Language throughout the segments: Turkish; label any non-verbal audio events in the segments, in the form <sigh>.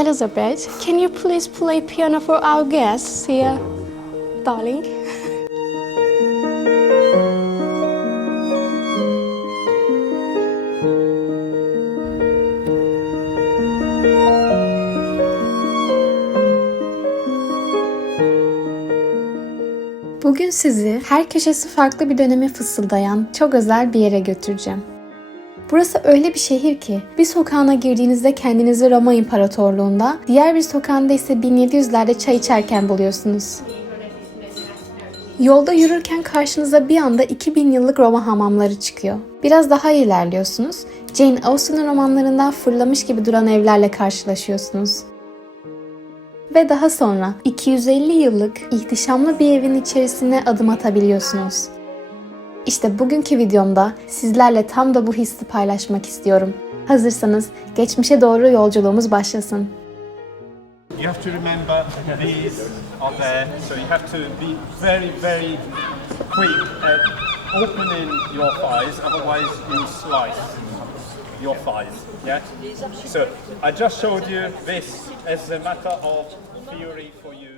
Elizabeth, can you please play piano for our guests here, darling? Bugün sizi her köşesi farklı bir döneme fısıldayan çok özel bir yere götüreceğim. Burası öyle bir şehir ki bir sokağına girdiğinizde kendinizi Roma İmparatorluğunda, diğer bir sokağında ise 1700'lerde çay içerken buluyorsunuz. Yolda yürürken karşınıza bir anda 2000 yıllık Roma hamamları çıkıyor. Biraz daha ilerliyorsunuz. Jane Austen'ın romanlarından fırlamış gibi duran evlerle karşılaşıyorsunuz. Ve daha sonra 250 yıllık ihtişamlı bir evin içerisine adım atabiliyorsunuz. İşte bugünkü videomda sizlerle tam da bu hissi paylaşmak istiyorum. Hazırsanız geçmişe doğru yolculuğumuz başlasın. You have to remember these are there, so you have to be very, very quick at opening your thighs, otherwise you'll slice your thighs. Yeah? So I just showed you this as a matter of theory for you.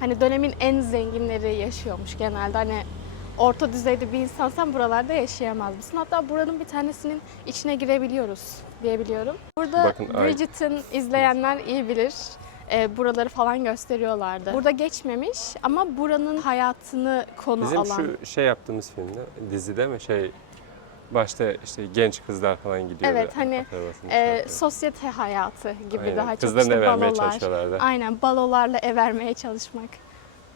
Hani dönemin en zenginleri yaşıyormuş genelde. Hani orta düzeyde bir insansan buralarda yaşayamaz Hatta buranın bir tanesinin içine girebiliyoruz diyebiliyorum. Burada Bakın, Bridget'ın izleyenler iyi bilir. Ee, buraları falan gösteriyorlardı. Burada geçmemiş ama buranın hayatını konu Bizim alan. şu şey yaptığımız filmde, dizide mi şey başta işte genç kızlar falan gidiyor. Evet hani e, sosyete hayatı gibi Aynen. daha çok Kızlarını işte ev balolar. Aynen balolarla ev vermeye çalışmak.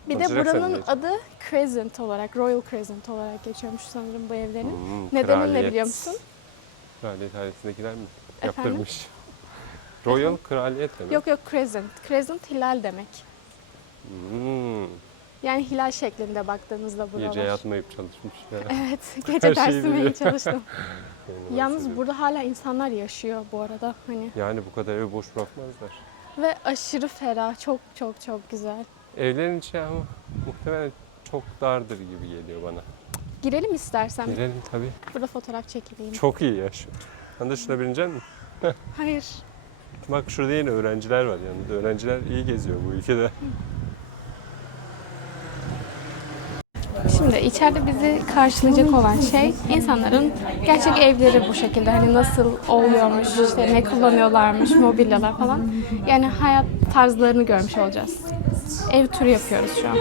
Bir de buranın adı Crescent olarak, Royal Crescent olarak geçiyormuş sanırım bu evlerin. Hmm, Nedenini ne kraliyet. biliyor musun? Kraliyet ailesindekiler mi? Efendim? Yaptırmış. Royal kraliyet demek. Yok yok Crescent. Crescent hilal demek. Hmm, Yani hilal şeklinde baktığınızda buralar. gece yatmayıp çalışmış ya. <laughs> Evet, gece Her şeyi dersime biliyor. çalıştım. <laughs> Yalnız bahsediyorum. burada hala insanlar yaşıyor bu arada hani Yani bu kadar evi boş bırakmazlar. ve aşırı ferah, çok çok çok güzel. Evlerin içi ama muhtemelen çok dardır gibi geliyor bana. Girelim istersen. Girelim tabii. Burada fotoğraf çekileyim. Çok iyi ya şu. Sen de şuna binecek misin? <laughs> Hayır. Bak şurada yine öğrenciler var yanında. Öğrenciler iyi geziyor bu ülkede. Şimdi içeride bizi karşılayacak olan şey insanların gerçek evleri bu şekilde. Hani nasıl oluyormuş, işte ne kullanıyorlarmış, mobilyalar falan. Yani hayat tarzlarını görmüş olacağız. Ev turu yapıyoruz şu an.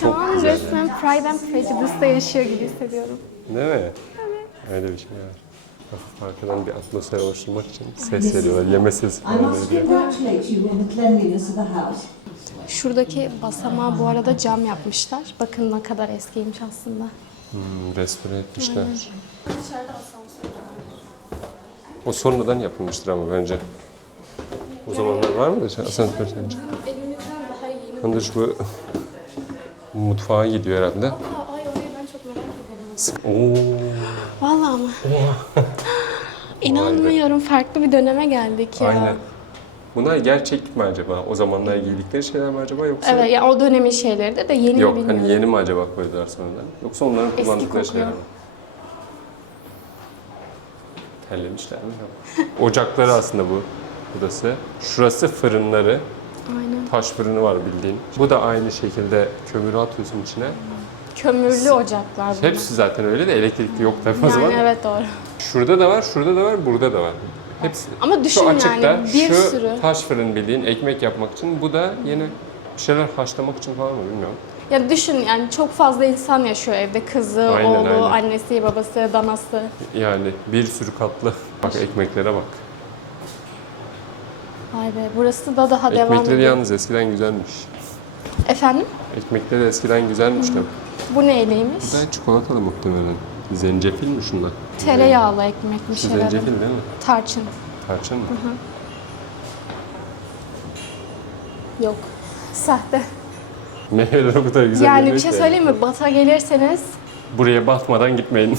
Şu an resmen Pride and Prejudice'da yaşıyor gibi hissediyorum. Değil mi? Öyle bir şey var. Hafif arkadan bir atmosfer oluşturmak için ses veriyorlar. Yeme sesi falan veriyor. Şuradaki basamağı bu arada cam yapmışlar. Bakın ne kadar eskiymiş aslında. Hmm, restore etmişler. O sonradan yapılmıştır ama bence. O zamanlar var mıydı asansör sence? Kandır bu mutfağa gidiyor herhalde. Ay orayı ben çok merak ediyorum. Oo, Vallahi ama. İnanmıyorum farklı bir döneme geldik ya. aynen. Bunlar gerçek mi acaba? O zamanlar giydikleri şeyler mi acaba yoksa? Evet ya o dönemin şeyleri de yeni Yok mi bilmiyorum. hani yeni mi acaba koydular sonradan? Yoksa onların Eski kullandıkları kokuyor. şeyler mi? Terlemişler mi? Ocakları aslında bu. Burası. Şurası fırınları. Aynen. Taş fırını var bildiğin. Bu da aynı şekilde kömürü atıyorsun içine. Kömürlü ocaklar bunlar. Hepsi zaten öyle de elektrikli yok tabii o zaman. Yani evet doğru. Şurada da var, şurada da var, burada da var. Hepsi. Ama düşün Şu açıkta yani bir şu sürü. taş fırın bildiğin ekmek yapmak için. Bu da yeni bir şeyler haşlamak için falan mı bilmiyorum. Ya düşün yani çok fazla insan yaşıyor evde. Kızı, Aynen, oğlu, aynen. annesi, babası, danası. Yani bir sürü katlı. Bak ekmeklere bak. Vay be burası da daha devam Ekmekleri ediyor. yalnız eskiden güzelmiş. Efendim? Ekmekleri eskiden güzelmiş tabii. Bu neyliymiş? Bu da çikolatalı muhtemelen. Zencefil mi şunlar? Tereyağlı ekmekmiş Şu herhalde. zencefil değil mi? Tarçın. Tarçın mı? Yok. Sahte. Meyveler o kadar güzel Yani bir şey ki. söyleyeyim mi? Bat'a gelirseniz Buraya batmadan gitmeyin. <laughs>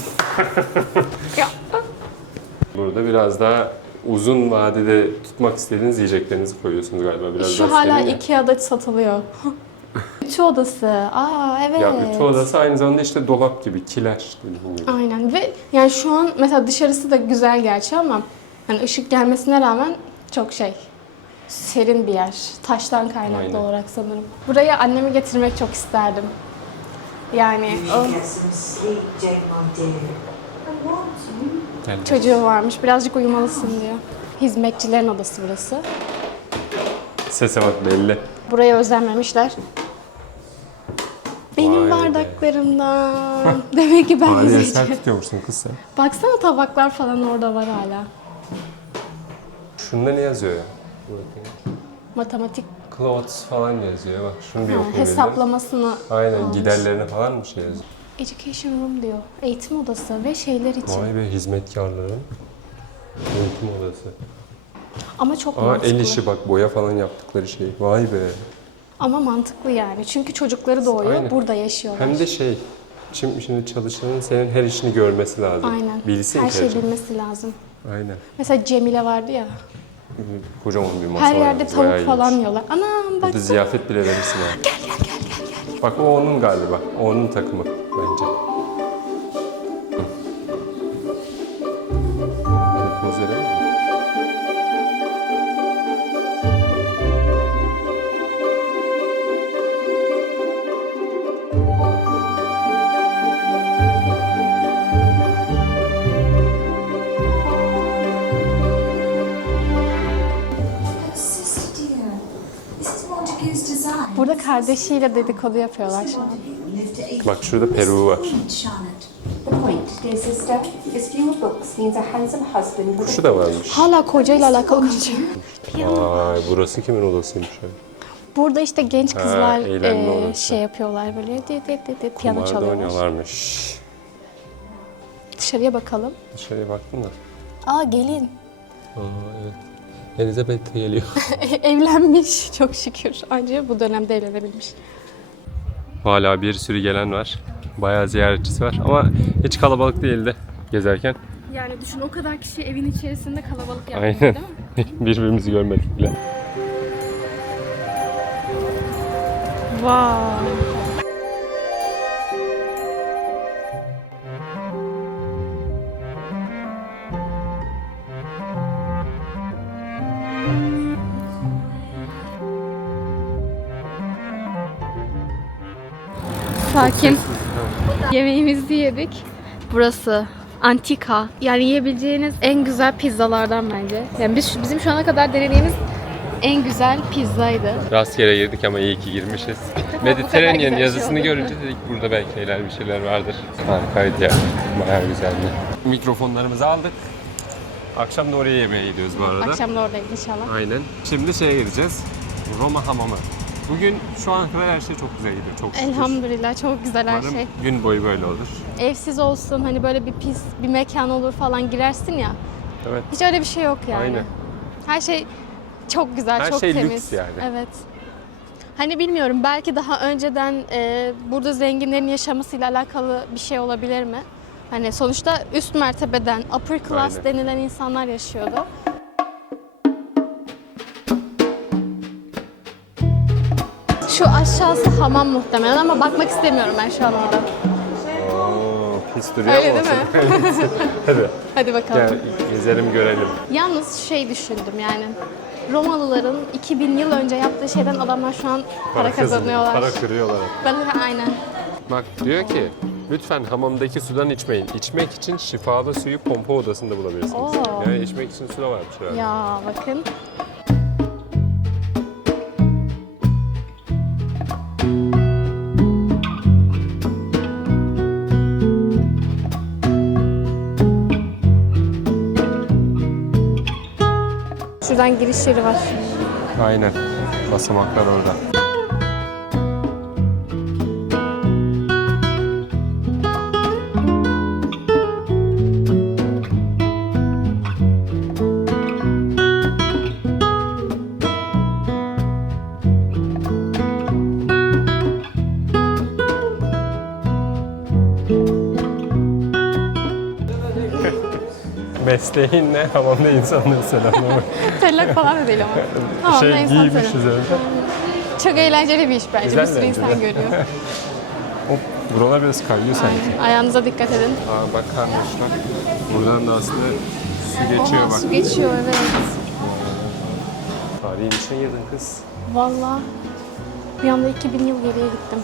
Burada biraz daha uzun vadede tutmak istediğiniz yiyeceklerinizi koyuyorsunuz galiba. Biraz Şu hala. Ikea'da satılıyor. <laughs> <laughs> Ütü odası. Aa evet. Ya ütü odası aynı zamanda işte dolap gibi, kiler dediğim gibi. Aynen ve yani şu an mesela dışarısı da güzel gerçi ama hani ışık gelmesine rağmen çok şey serin bir yer. Taştan kaynaklı Aynen. olarak sanırım. Buraya annemi getirmek çok isterdim. Yani o. Yani çocuğu varmış birazcık uyumalısın diyor. Hizmetçilerin odası burası. Sese bak belli. Buraya özenmemişler. Bardaklarımdan. <laughs> Demek ki ben Hali eser izleyeceğim. tutuyormuşsun kız sen. Baksana tabaklar falan orada var hala. Şunda ne yazıyor ya? Bakayım. Matematik Clothes falan yazıyor. Bak şunu bir ha, okuyabilirim. hesaplamasını Aynen almış. giderlerini falan mı şey yazıyor? Education room diyor. Eğitim odası ve şeyler için. Vay be hizmetkarların yönetim odası. Ama çok Aa mantıklı. el işi bak boya falan yaptıkları şey. Vay be. Ama mantıklı yani. Çünkü çocukları doğuyor, Aynen. burada yaşıyorlar. Hem de şey, şimdi, şimdi çalışanın senin her işini görmesi lazım. Aynen. Bilsin Her şeyi bilmesi lazım. Aynen. Mesela Cemile vardı ya. Kocaman bir masa Her var yerde bayağı tavuk falan iyiymiş. yiyorlar. Anam bak. Burada ziyafet bile verirsin ha. Gel gel gel gel gel. Bak o onun galiba. O onun takımı kardeşiyle dedikodu yapıyorlar şu an. Bak şurada peruğu var. Şu da varmış. Hala kocayla alakalı konuşuyor. Vay burası kimin odasıymış ya? Burada işte genç kızlar eğlenme odası. şey yapıyorlar böyle di, di, di, di, piyano Kumarda çalıyorlar. oynuyorlarmış. Dışarıya bakalım. Dışarıya baktım da. Aa gelin. Aa evet. Elizabeth geliyor. <laughs> Evlenmiş çok şükür. Anca bu dönemde evlenebilmiş. Hala bir sürü gelen var. Bayağı ziyaretçisi var ama hiç kalabalık değildi gezerken. Yani düşün o kadar kişi evin içerisinde kalabalık yapmış Aynen. değil mi? <laughs> Birbirimizi görmedik bile. Vay. Sakin. Yemeğimizi yedik. Burası Antika. Yani yiyebileceğiniz en güzel pizzalardan bence. Yani biz, bizim şu ana kadar denediğimiz en güzel pizzaydı. Rastgele girdik ama iyi ki girmişiz. <laughs> Mediterranean şey yazısını oldu. görünce dedik burada belki eğlenceli bir şeyler vardır. Harikaydı ya. Bayağı güzeldi. Mikrofonlarımızı aldık. Akşam da oraya yemeğe gidiyoruz bu arada. Akşam da oradayız inşallah. Aynen. Şimdi şeye gideceğiz. Roma hamamı. Bugün şu ana kadar her şey çok güzel gidiyor. Çok şükür. Elhamdülillah çok güzel her Umarım şey. gün boyu böyle olur. Evsiz olsun hani böyle bir pis bir mekan olur falan girersin ya. Evet. Hiç öyle bir şey yok yani. Aynen. Her şey çok güzel, Her çok şey temiz. lüks yani. Evet. Hani bilmiyorum belki daha önceden e, burada zenginlerin yaşamasıyla alakalı bir şey olabilir mi? Hani sonuçta üst mertebeden upper class Aynen. denilen insanlar yaşıyordu. Şu aşağısı hamam muhtemelen ama bakmak istemiyorum ben şu an orada. Oo, pis duruyor Öyle ama değil mi? <laughs> Hadi Hadi bakalım. gel gezelim görelim. Yalnız şey düşündüm yani. Romalıların 2000 yıl önce yaptığı şeyden adamlar şu an para, kazanıyorlar. Para kırıyorlar. Ben aynen. Bak diyor ki lütfen hamamdaki sudan içmeyin. İçmek için şifalı suyu pompa odasında bulabilirsiniz. Oo. Yani içmek için su da varmış herhalde. Ya bakın. Şuradan giriş var. Aynen. Basamaklar orada. Mesleğin ne? <laughs> Hamamda insanları selamlamak. <laughs> Tellak falan da değil ama. Tamam, şey insan giymişiz selam. Çok eğlenceli bir iş bence. Güzel bir sürü bence insan de. görüyor. <laughs> Hop, buralar biraz kayıyor sanki. Ayağınıza dikkat edin. Aa bak kardeş bak. Buradan da aslında su geçiyor Oha, bak. su geçiyor evet. Tarihi bir şey yedin kız. Valla bir anda 2000 yıl geriye gittim.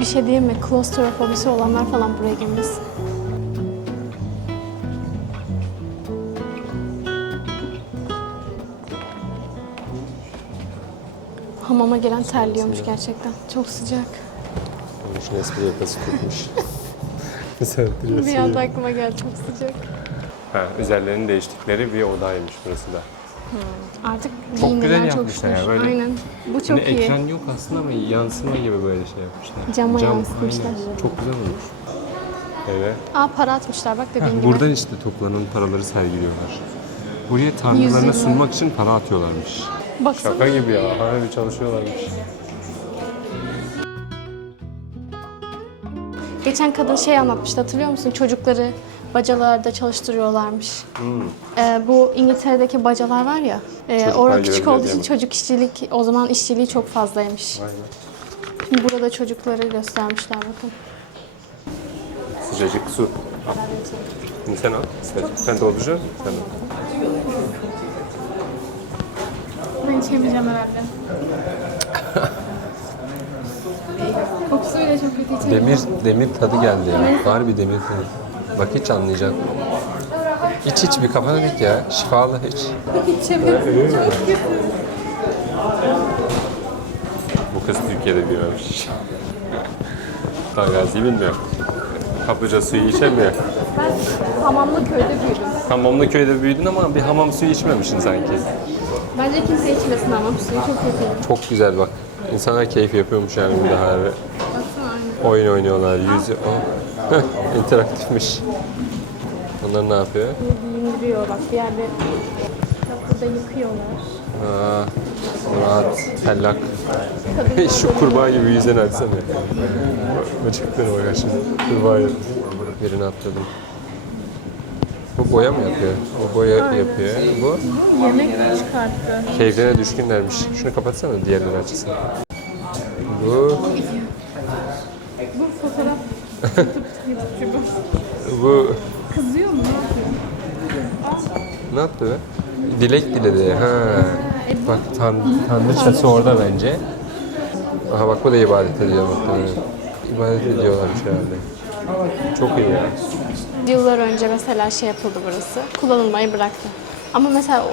Bir şey diyeyim mi? Klostrofobisi olanlar falan buraya girmesin. Hamama giren terliyormuş gerçekten. Çok sıcak. İçin espri yakası tutmuş. <laughs> Bir anda aklıma geldi çok sıcak. Ha, üzerlerinin değiştikleri bir odaymış burası da. Artık Çok giyinmeler güzel çok yapmışlar ya, şükür. böyle. Aynen. Bu çok Yine iyi. ekran yok aslında ama yansıma gibi böyle şey yapmışlar. Cama Cam, yansıtmışlar. aynen. Çok güzel olmuş. Evet. Aa para atmışlar bak dediğin gibi. buradan işte toplanan paraları sergiliyorlar. Buraya tanrılarına sunmak için para atıyorlarmış. Baksana. Şaka gibi ya. Harbi çalışıyorlarmış. Geçen kadın şey anlatmıştı hatırlıyor musun? Çocukları bacalarda çalıştırıyorlarmış. Hmm. Ee, bu İngiltere'deki bacalar var ya. E, orada küçük olduğu için çocuk işçilik, o zaman işçiliği çok fazlaymış. Aynen. Şimdi burada çocukları göstermişler bakın. Sıcacık su. Şimdi sen al. Sen, sen dolduracaksın. Sen al. Ben içemeyeceğim herhalde. Kokusu bile çok kötü Demir, demir tadı geldi ya. Var bir demir tadı. Bak hiç anlayacak. İç iç bir kafana dik ya. Şifalı hiç. Bu kız Türkiye'de büyümemiş. Gazi'yi bilmiyor. Kaplıca suyu içemiyor. Ben Hamamlı köyde büyüdüm. Hamamlı köyde büyüdün ama bir hamam suyu içmemişsin sanki. Bence kimse içmesin hamam suyu çok kötü. Çok güzel bak. İnsanlar keyif yapıyormuş yani bir daha. Oyun oynuyorlar, yüzü. Oh. Heh, <laughs> İnteraktifmiş. Onlar ne yapıyor? Giyindiriyor bak bir yerde. Bak burada yıkıyorlar. Aa, rahat, tellak. Şu kurbağa gibi yüzden açsana. Bacakları bak şimdi. Kurbağa gibi. Birini atladım. Bu boya mı yapıyor? O boya yapıyor. Bu Yemek çıkarttı. keyfine düşkünlermiş. Şunu kapatsana diğerleri açsın. Bu bu kızıyor mu? ne yaptı be? Dilek diledi. Ha. Bak tan tanrıçası orada bence. Aha bak bu da ibadet ediyor muhtemelen. İbadet ediyorlarmış herhalde. Çok iyi ya. Yıllar önce mesela şey yapıldı burası. Kullanılmayı bıraktı. Ama mesela o,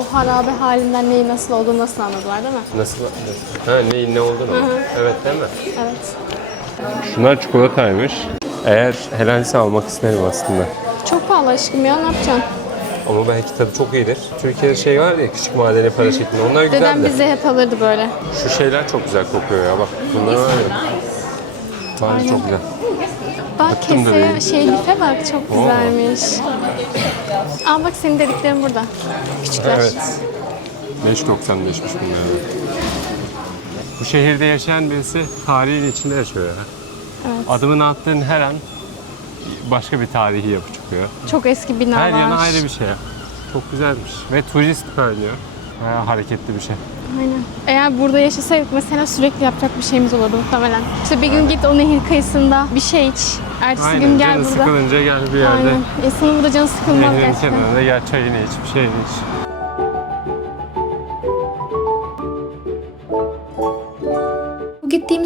o harabe halinden neyi nasıl olduğunu nasıl anladılar değil mi? Nasıl? nasıl? Ha neyin ne olduğunu. Evet değil mi? Evet. Şunlar çikolataymış. Eğer helalse almak isterim aslında. Çok pahalı aşkım ya ne yapacaksın? Ama belki tadı çok iyidir. Türkiye'de şey var ya küçük madeni para şeklinde. Onlar güzel Dedem de. bize hep alırdı böyle. Şu şeyler çok güzel kokuyor ya bak. Bunlar var ya. Bari çok güzel. Bak Baktım da keseye şey life bak çok güzelmiş. Aa bak senin dediklerin burada. Küçükler. Evet. 5.95'miş bunlar. Bu şehirde yaşayan birisi tarihin içinde yaşıyor ya. Evet. Adımını attığın her an başka bir tarihi yapı çıkıyor. Çok eski binalar. Her yana ayrı bir şey. Çok güzelmiş. Ve turist kaynıyor. Bayağı hareketli bir şey. Aynen. Eğer burada yaşasaydık mesela sürekli yapacak bir şeyimiz olurdu muhtemelen. İşte bir gün git o nehir kıyısında bir şey iç. Ertesi Aynen. gün gel Canı burada. sıkılınca gel bir yerde. Aynen. İnsanın burada canı sıkılmaz Nehrin gerçekten. kenarında gel çayını iç, bir şeyini iç.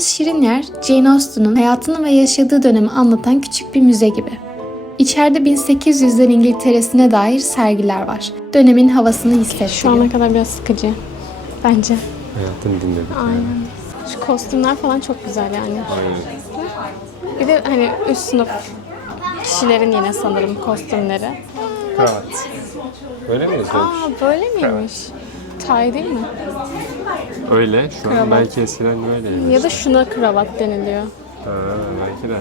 Gittiğimiz şirin yer Jane Austen'ın hayatını ve yaşadığı dönemi anlatan küçük bir müze gibi. İçeride 1800'ler İngiltere'sine dair sergiler var. Dönemin havasını hissettiriyor. Şu ana kadar biraz sıkıcı. Bence. Hayatını dinledik. Aynen. Şu kostümler falan çok güzel yani. Aynen. Bir de hani üst sınıf kişilerin yine sanırım kostümleri. Kravat. Öyle mi yazıyormuş? Aa böyle miymiş? Tay değil mi? Öyle. Şu an Kravat. belki eskiden böyleymiş. Ya da şuna kravat deniliyor. Ha, belki de.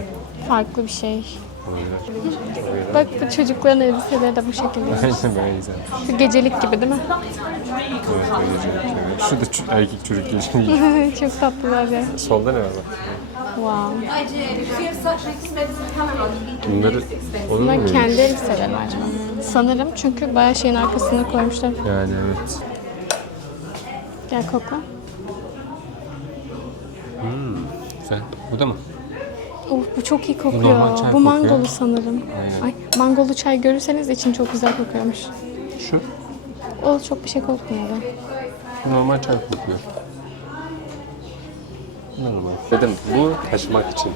Farklı bir şey. Olabilir. Bak bu çocukların elbiseleri de bu şekilde. <laughs> Aynen böyle güzel. Şu gecelik gibi değil mi? Evet, böyle. Evet. Şu da erkek çocuk gelişini <laughs> Çok tatlılar ya. Solda ne var bak? Wow. Bunları olur Bunlar mu? kendi elbiseleri acaba? Sanırım çünkü bayağı şeyin arkasına koymuşlar. Yani evet. Gel kokla. Güzel. Bu da mı? Of bu çok iyi kokuyor. normal çay bu kokuyor. mangolu sanırım. Ay mangolu çay görürseniz için çok güzel kokuyormuş. Şu. O çok bir şey kokmuyor. Normal çay kokuyor. Normal. Dedim bu taşımak için.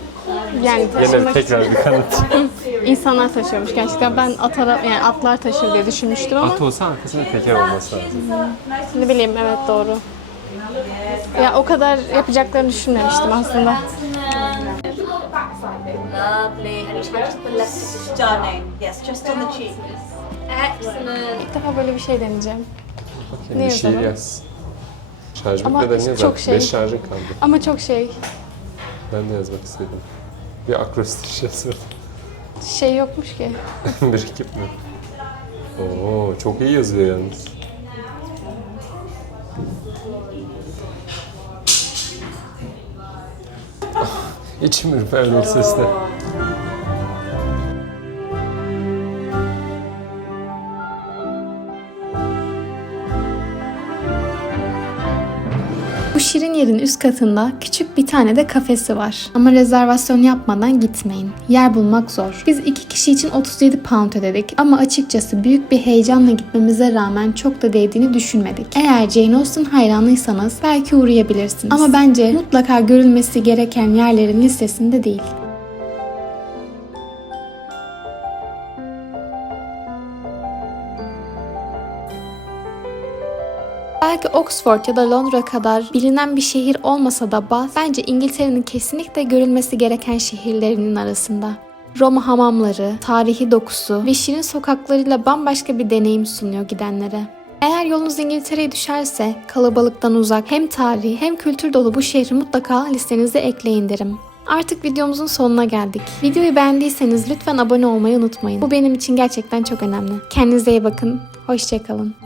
Yani Yine taşımak tekrar bir kanıt. <laughs> insanlar taşıyormuş gerçekten. Ben atara, yani atlar taşır diye düşünmüştüm ama At olsa arkasında teker olması lazım. ne bileyim evet doğru. Ya o kadar yapacaklarını düşünmemiştim aslında. Lovely. And just the left. Stunning. Yes, just on the cheek. Excellent. İlk defa böyle bir şey deneyeceğim. Ne bir şey yazalım? yaz. Şarj Ama bitmeden ne çok zaten? şey. 5 şarjın kaldı. Ama çok şey, Ben de yazmak istedim. Bir akrostiş yazmadım. şey yokmuş ki. <laughs> bir ekip mi? Oo, çok iyi yazıyor yalnız. Ah, İçim ürperdi o sesle. Bu şirin yerin üst katında küçük bir tane de kafesi var. Ama rezervasyon yapmadan gitmeyin. Yer bulmak zor. Biz iki kişi için 37 pound ödedik ama açıkçası büyük bir heyecanla gitmemize rağmen çok da değdiğini düşünmedik. Eğer Jane Austen hayranıysanız belki uğrayabilirsiniz. Ama bence mutlaka görülmesi gereken yerlerin listesinde değil. Belki Oxford ya da Londra kadar bilinen bir şehir olmasa da Bath bence İngiltere'nin kesinlikle görülmesi gereken şehirlerinin arasında. Roma hamamları, tarihi dokusu ve şirin sokaklarıyla bambaşka bir deneyim sunuyor gidenlere. Eğer yolunuz İngiltere'ye düşerse kalabalıktan uzak hem tarihi hem kültür dolu bu şehri mutlaka listenize ekleyin derim. Artık videomuzun sonuna geldik. Videoyu beğendiyseniz lütfen abone olmayı unutmayın. Bu benim için gerçekten çok önemli. Kendinize iyi bakın. Hoşçakalın.